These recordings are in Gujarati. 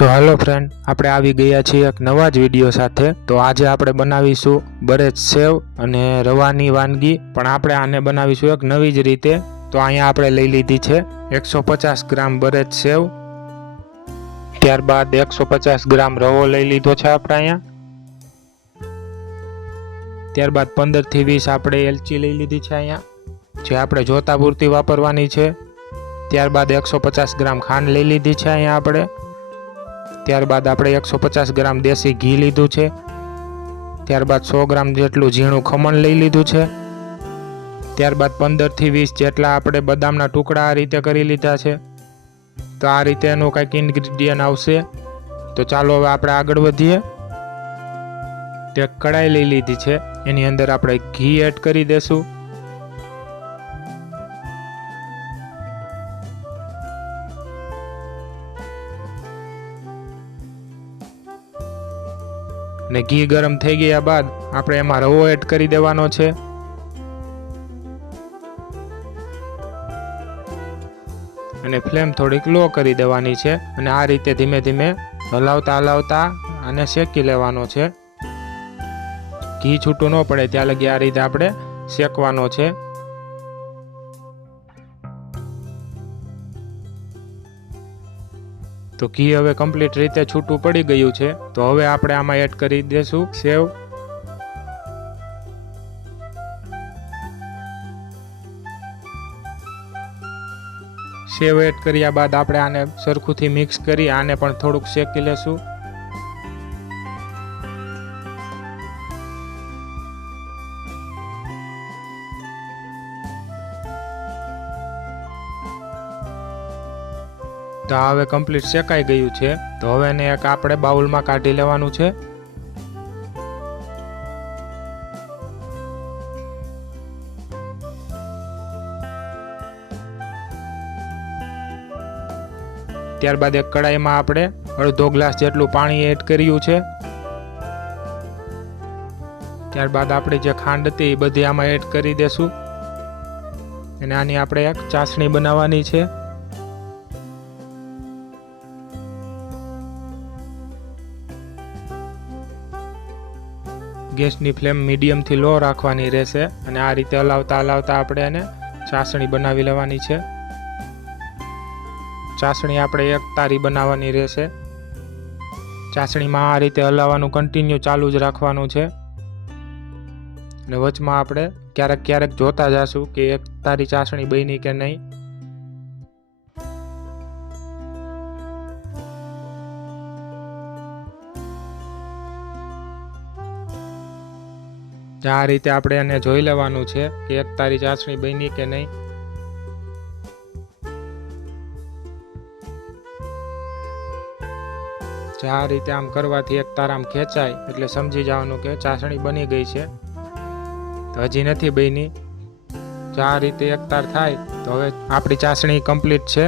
સો હેલો ફ્રેન્ડ, આપણે આવી ગયા છીએ એક નવા જ વિડીયો સાથે। તો આજે આપણે બનાવીશું બરેજ સેવ અને રવાની વાનગી, પણ આપણે આને બનાવીશું એક નવી જ રીતે। તો અહીંયા આપણે લઈ લીધી છે 150 ગ્રામ બરેજ સેવ, ત્યારબાદ 150 ગ્રામ રવો લઈ લીધો છે આપણે અહીંયા, ત્યારબાદ 15 થી 20 આપણે એલચી લઈ લીધી છે અહીંયા, જે આપણે જોતા પૂરતી વાપરવાની છે। ત્યારબાદ 150 ગ્રામ ખાંડ લઈ લીધી છે અહીંયા આપણે, ત્યારબાદ આપણે 150 ગ્રામ દેશી ઘી લીધું છે, ત્યારબાદ 100 ગ્રામ જેટલું ઝીણું ખમણ લઈ લીધું છે, ત્યારબાદ 15 થી 20 જેટલા આપણે બદામના ટુકડા આ રીતે કરી લીધા છે। તો આ રીતે એનું કંઈક ઇન્ગ્રીડિયન્ટ આવશે। તો ચાલો હવે આપણે આગળ વધીએ। તે કડાઈ લઈ લીધી છે, એની અંદર આપણે ઘી એડ કરી દેશું, અને ઘી ગરમ થઈ ગયા બાદ આપણે એમાં રવો એડ કરી દેવાનો છે, અને ફ્લેમ થોડીક લો કરી દેવાની છે, અને આ રીતે ધીમે ધીમે હલાવતા આને શેકી લેવાનો છે। ઘી છૂટું ન પડે ત્યાં લગી આ રીતે આપણે શેકવાનો છે। તો ઘી હવે કમ્પ્લીટ રીતે છૂટું પડી ગયું છે। તો હવે આપણે આમાં એડ કરી દેશું સેવ, સેવ એડ કર્યા બાદ આપણે આને સરખુંથી મિક્સ કરી આને પણ થોડુંક શેકી લેશું। તો હવે કમ્પ્લીટ શેકાઈ ગયું છે। તો હવે એને એક આપણે બાઉલમાં કાઢી લેવાનું છે। ત્યારબાદ એક કડાઈમાં આપણે અડધો ગ્લાસ જેટલું પાણી એડ કર્યું છે। ત્યારબાદ આપણે જે ખાંડ હતી એ બધી આમાં એડ કરી દેશું, અને આની આપણે એક ચાસણી બનાવવાની છે। ગેસની ફ્લેમ મીડિયમ થી લો રાખવાની રહેશે, અને આ રીતે હલાવતા આપણે એને ચાસણી બનાવી લેવાની છે। ચાસણી આપણે એક તારી બનાવવાની રહેશે। ચાસણીમાં આ રીતે હલાવવાનું કન્ટિન્યુ ચાલુ જ રાખવાનું છે, અને વચમાં આપણે ક્યારેક જોતા જશું કે એક તારી ચાસણી બની કે નહીં। આ રીતે આપણે એને જોઈ લેવાનું છે કે એક તારી ચાસણી બની કે નહીં। આ રીતે આમ કરવાથી એક તાર આમ ખેંચાય એટલે સમજી જવાનું કે ચાસણી બની ગઈ છે। તો હજી નથી બની। જો આ રીતે એક તાર થાય તો હવે આપણી ચાસણી કમ્પ્લીટ છે।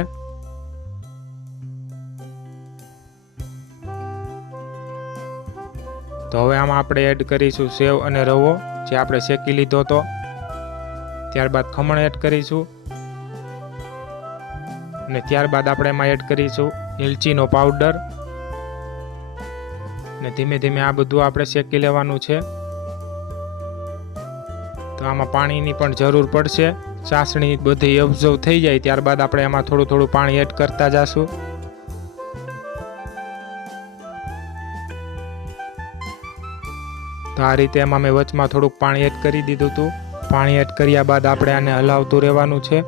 તો હવે આમાં આપણે એડ કરીશું સેવ અને રવો જે આપણે શેકી લીધો હતો, ત્યારબાદ ખમણ એડ કરીશું, અને ત્યારબાદ આપણે એમાં એડ કરીશું એલચીનો પાવડર, અને ધીમે ધીમે આ બધું આપણે શેકી લેવાનું છે। તો આમાં પાણીની પણ જરૂર પડશે। ચાસણી બધી એબ્ઝોર્વ થઈ જાય ત્યારબાદ આપણે એમાં થોડું પાણી એડ કરતા જશું। તો આ રીતે એમાં મેં વચમાં થોડુંક પાણી એડ કરી દીધું હતું। પાણી એડ કર્યા બાદ આપણે આને હલાવતું રહેવાનું છે।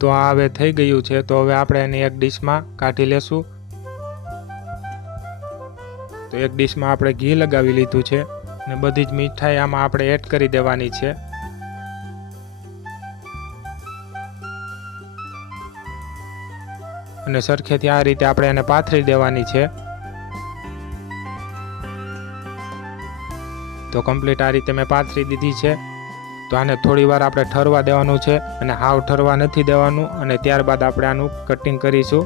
તો આ હવે થઈ ગયું છે। તો હવે આપણે એને એક ડીશમાં કાઢી લેશું। તો એક ડીશમાં આપણે ઘી લગાવી લીધું છે, અને બધી જ મીઠાઈ આમાં આપણે એડ કરી દેવાની છે। અને સરખેથી આ રીતે આપણે એને પાથરી દેવાની છે। તો કમ્પ્લીટ આ રીતે મેં પાથરી દીધી છે। તો આને થોડી વાર આપણે ઠરવા દેવાનું છે, અને હાવ ઠરવા નથી દેવાનું, અને ત્યારબાદ આપણે આનું કટિંગ કરીશું।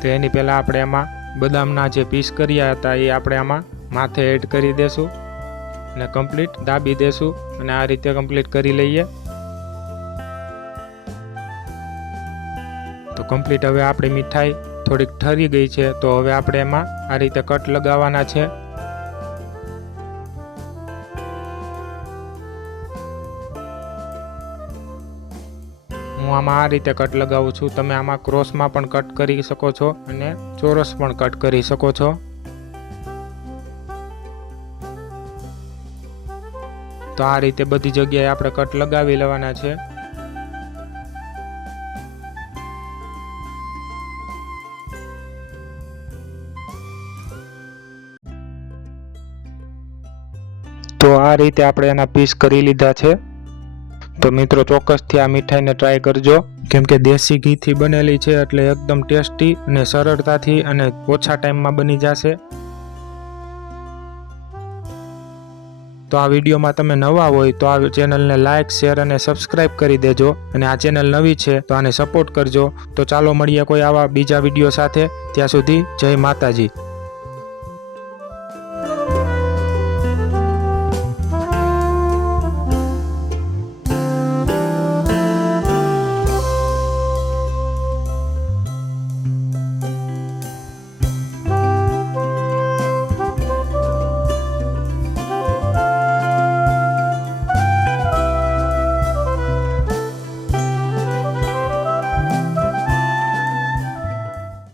તો એની પહેલાં આપણે એમાં બદામના જે પીસ કર્યા હતા એ આપણે આમાં માથે એડ કરી દેશું, અને કમ્પ્લીટ દાબી દેશું, અને આ રીતે કમ્પ્લીટ કરી લઈએ। તો કમ્પ્લીટ હવે આપણી મીઠાઈ થોડીક ઠરી ગઈ છે, તો હવે આપણે એમાં આ રીતે કટ લગાવવાના છે. હું આમાં આ રીતે કટ લગાવું છું. તમે આમાં ક્રોસમાં પણ કટ કરી શકો છો અને ચોરસ પણ કટ કરી શકો છો. તો આ રીતે બધી જગ્યાએ આપણે કટ લગાવી લેવાના છે. તો આ રીતે આપણે એના પીસ કરી લીધા છે. તો મિત્રો ચોક્કસથી આ મીઠાઈને ટ્રાય કરજો, કેમ કે દેશી ઘીથી બનેલી છે એટલે એકદમ ટેસ્ટી અને સરળતાથી અને ઓછા ટાઈમમાં બની જશે. તો આ વિડીયોમાં તમે નવા હોય તો આ ચેનલને લાઇક, શેર અને સબસ્ક્રાઇબ કરી દેજો. અને આ ચેનલ નવી છે તો આને સપોર્ટ કરજો. તો ચાલો મળીએ કોઈ આવા બીજા વિડીયો સાથે. ત્યાં સુધી જય માતાજી.